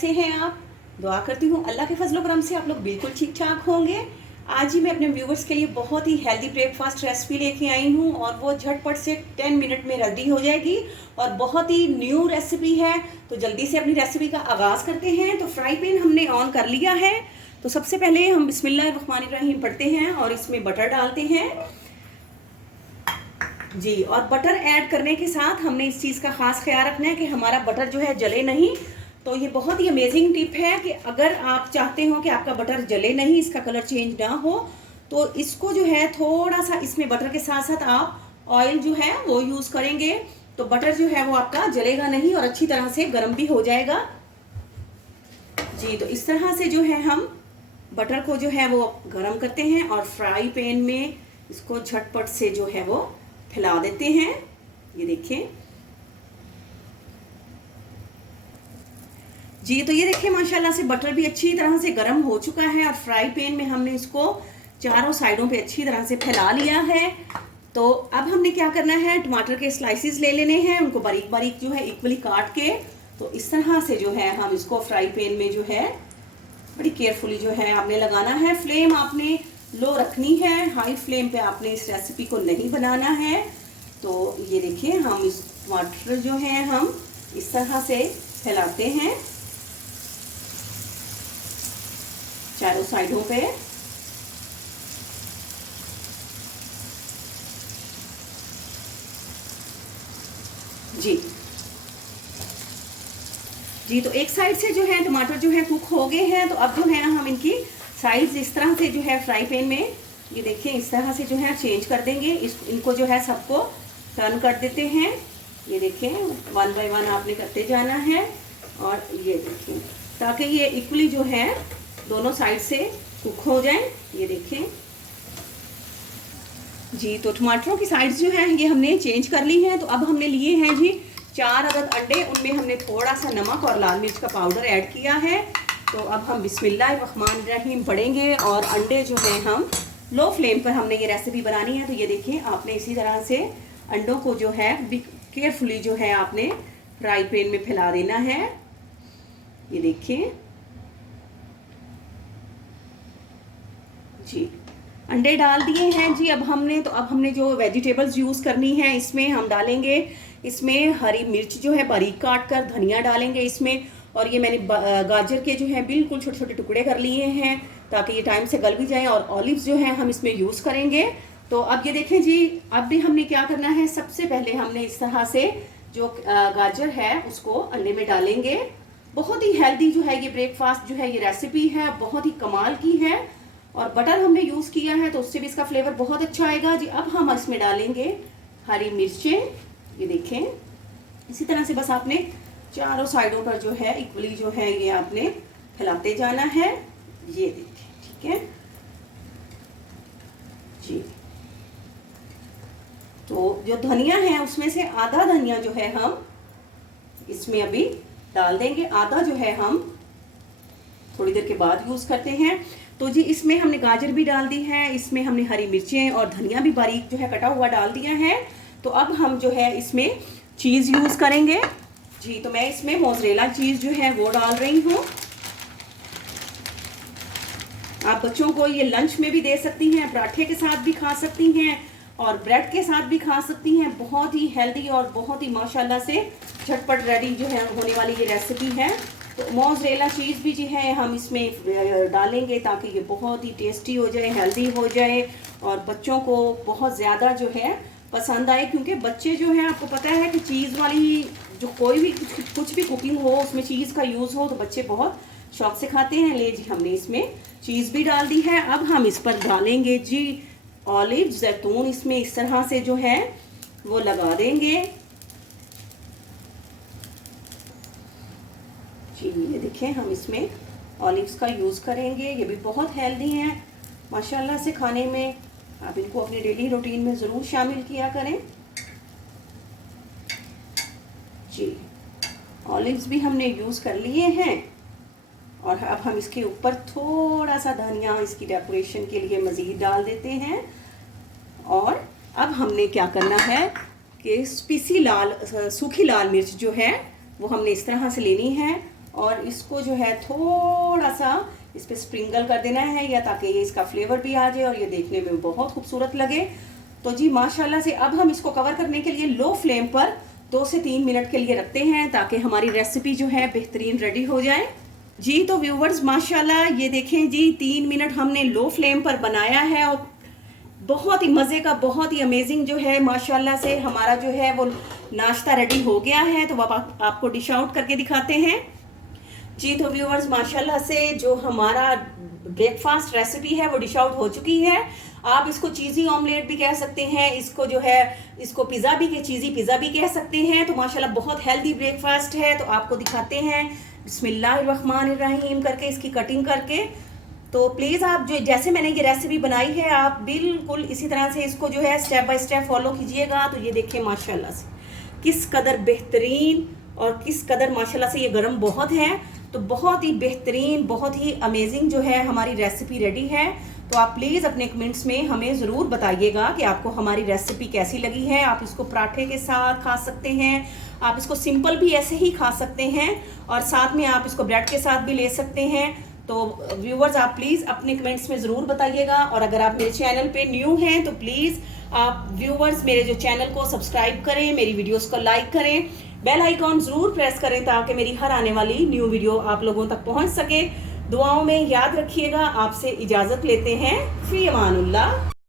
कैसे हैं आप? दुआ करती हूँ अल्लाह के फजल करम से आप लोग बिल्कुल ठीक ठाक होंगे। आज ही मैं अपने व्यूवर्स के लिए बहुत ही हेल्दी ब्रेकफास्ट रेसिपी लेके आई हूँ और वो झटपट से 10 मिनट में रेडी हो जाएगी और बहुत ही न्यू रेसिपी है। तो जल्दी से अपनी रेसिपी का आगाज़ करते हैं। तो फ्राई पैन हमने ऑन कर लिया है। तो सबसे पहले हम बिस्मिल्लाहिर्रहमानिर्रहीम पढ़ते हैं और इसमें बटर डालते हैं जी। और बटर ऐड करने के साथ हमने इस चीज़ का ख़ास ख्याल रखना है कि हमारा बटर जो है जले नहीं। तो ये बहुत ही अमेजिंग टिप है कि अगर आप चाहते हो कि आपका बटर जले नहीं, इसका कलर चेंज ना हो, तो इसको जो है थोड़ा सा इसमें बटर के साथ साथ आप ऑयल जो है वो यूज़ करेंगे तो बटर जो है वो आपका जलेगा नहीं और अच्छी तरह से गर्म भी हो जाएगा जी। तो इस तरह से जो है हम बटर को जो है वो गर्म करते हैं और फ्राई पैन में इसको झटपट से जो है वो फैला देते हैं। ये देखिए जी। तो ये देखिए माशाल्लाह से बटर भी अच्छी तरह से गर्म हो चुका है और फ्राई पैन में हमने इसको चारों साइडों पे अच्छी तरह से फैला लिया है। तो अब हमने क्या करना है, टमाटर के स्लाइसेस ले लेने हैं, उनको बारीक बारीक जो है इक्वली काट के। तो इस तरह से जो है हम इसको फ्राई पैन में जो है बड़ी केयरफुली जो है आपने लगाना है। फ्लेम आपने लो रखनी है, हाई फ्लेम पे आपने इस रेसिपी को नहीं बनाना है। तो ये देखिए हम इस टमाटर जो है हम इस तरह से फैलाते हैं चारों साइडों पे जी जी। तो एक साइड से जो है टमाटर जो है कुक हो गए हैं। तो अब जो है हम इनकी साइड्स इस तरह से जो है फ्राई पैन में ये देखिए इस तरह से जो है चेंज कर देंगे। इनको जो है सबको टर्न कर देते हैं। ये देखिए 1 बाय 1 आपने करते जाना है और ये देखिए ताकि ये इक्वली जो है दोनों साइड से कुक हो जाए। ये देखिए जी। तो टमाटरों की साइड्स जो है ये हमने चेंज कर ली है। तो अब हमने लिए हैं जी 4 अदद अंडे, उनमें हमने थोड़ा सा नमक और लाल मिर्च का पाउडर ऐड किया है। तो अब हम बिस्मिल्लाहिर्रहमानिर्रहीम पढ़ेंगे और अंडे जो है हम लो फ्लेम पर हमने ये रेसिपी बनानी है। तो ये देखिए आपने इसी तरह से अंडों को जो है केयरफुली जो है आपने फ्राई पैन में फैला देना है। ये देखिए जी अंडे डाल दिए हैं जी। अब हमने जो वेजिटेबल्स यूज़ करनी है इसमें हम डालेंगे, इसमें हरी मिर्च जो है बारीक काट कर, धनिया डालेंगे इसमें, और ये मैंने गाजर के जो है बिल्कुल छोटे छोटे टुकड़े कर लिए हैं ताकि ये टाइम से गल भी जाए, और ऑलिव्स जो है हम इसमें यूज़ करेंगे। तो अब ये देखें जी, अब भी हमने क्या करना है, सबसे पहले हमने इस तरह से जो गाजर है उसको अंडे में डालेंगे। बहुत ही हेल्दी जो है ये ब्रेकफास्ट जो है ये रेसिपी है, बहुत ही कमाल की है और बटर हमने यूज़ किया है तो उससे भी इसका फ्लेवर बहुत अच्छा आएगा जी। अब हम इसमें डालेंगे हरी मिर्चें। ये देखें इसी तरह से बस आपने चारों साइडों पर जो है इक्वली जो है ये आपने फैलाते जाना है। ये देखें ठीक है जी। तो जो धनिया है उसमें से आधा धनिया जो है हम इसमें अभी डाल देंगे, आधा जो है हम थोड़ी देर के बाद यूज़ करते हैं। तो जी इसमें हमने गाजर भी डाल दी है, इसमें हमने हरी मिर्चें और धनिया भी बारीक जो है कटा हुआ डाल दिया है। तो अब हम जो है इसमें चीज़ यूज़ करेंगे जी। तो मैं इसमें मोज़रेला चीज़ जो है वो डाल रही हूँ। आप बच्चों को ये लंच में भी दे सकती हैं, पराठे के साथ भी खा सकती हैं और ब्रेड के साथ भी खा सकती हैं। बहुत ही हेल्दी और बहुत ही माशाल्लाह से झटपट रेडी जो है होने वाली ये रेसिपी है। तो मोज़रेला चीज़ भी जो है हम इसमें डालेंगे ताकि ये बहुत ही टेस्टी हो जाए, हेल्दी हो जाए और बच्चों को बहुत ज़्यादा जो है पसंद आए, क्योंकि बच्चे जो हैं आपको पता है कि चीज़ वाली जो कोई भी कुछ भी कुकिंग हो उसमें चीज़ का यूज़ हो तो बच्चे बहुत शौक से खाते हैं। ले जी हमने इसमें चीज़ भी डाल दी है। अब हम इस पर डालेंगे जी ऑलिव, जैतून इसमें इस तरह से जो है वो लगा देंगे जी। ये देखें हम इसमें ऑलिव्स का यूज़ करेंगे, ये भी बहुत हेल्दी हैं माशाल्लाह से खाने में। आप इनको अपनी डेली रूटीन में ज़रूर शामिल किया करें जी। ऑलिव्स भी हमने यूज़ कर लिए हैं और अब हम इसके ऊपर थोड़ा सा धनिया इसकी डेकोरेशन के लिए मज़ीद डाल देते हैं। और अब हमने क्या करना है कि सूखी लाल मिर्च जो है वो हमने इस तरह से लेनी है और इसको जो है थोड़ा सा इस पे स्प्रिंकल कर देना है, या ताकि ये इसका फ्लेवर भी आ जाए और ये देखने में बहुत खूबसूरत लगे। तो जी माशाल्लाह से अब हम इसको कवर करने के लिए लो फ्लेम पर 2 से 3 मिनट के लिए रखते हैं, ताकि हमारी रेसिपी जो है बेहतरीन रेडी हो जाए। जी तो व्यूवर्स माशाल्लाह ये देखें जी 3 मिनट हमने लो फ्लेम पर बनाया है और बहुत ही मज़े का, बहुत ही अमेजिंग जो है माशाल्लाह से हमारा जो है वो नाश्ता रेडी हो गया है। तो अब आपको डिश आउट करके दिखाते हैं। जी तो व्यूअर्स माशाल्लाह से जो हमारा ब्रेकफास्ट रेसिपी है वो डिश आउट हो चुकी है। आप इसको चीज़ी ऑमलेट भी कह सकते हैं, इसको जो है इसको पिज़्ज़ा भी चीज़ी पिज़्ज़ा भी कह सकते हैं। तो माशाल्लाह बहुत हेल्दी ब्रेकफास्ट है। तो आपको दिखाते हैं बिस्मिल्लाहिर्रहमानिर्रहीम करके इसकी कटिंग करके। तो प्लीज़ आप जो जैसे मैंने ये रेसिपी बनाई है आप बिल्कुल इसी तरह से इसको जो है स्टेप बाय स्टेप फॉलो कीजिएगा। तो ये देखिए माशाल्लाह से किस कदर बेहतरीन और किस कदर माशाल्लाह से ये गर्म बहुत है। तो बहुत ही बेहतरीन, बहुत ही अमेजिंग जो है हमारी रेसिपी रेडी है। तो आप प्लीज़ अपने कमेंट्स में हमें ज़रूर बताइएगा कि आपको हमारी रेसिपी कैसी लगी है। आप इसको पराठे के साथ खा सकते हैं, आप इसको सिंपल भी ऐसे ही खा सकते हैं और साथ में आप इसको ब्रेड के साथ भी ले सकते हैं। तो व्यूवर्स आप प्लीज़ अपने कमेंट्स में ज़रूर बताइएगा। और अगर आप मेरे चैनल पे न्यू हैं तो प्लीज़ आप व्यूवर्स मेरे जो चैनल को सब्सक्राइब करें, मेरी वीडियोस को लाइक करें, बेल आइकॉन ज़रूर प्रेस करें ताकि मेरी हर आने वाली न्यू वीडियो आप लोगों तक पहुंच सके। दुआओं में याद रखिएगा। आपसे इजाज़त लेते हैं। फ़ी अमानुल्लाह।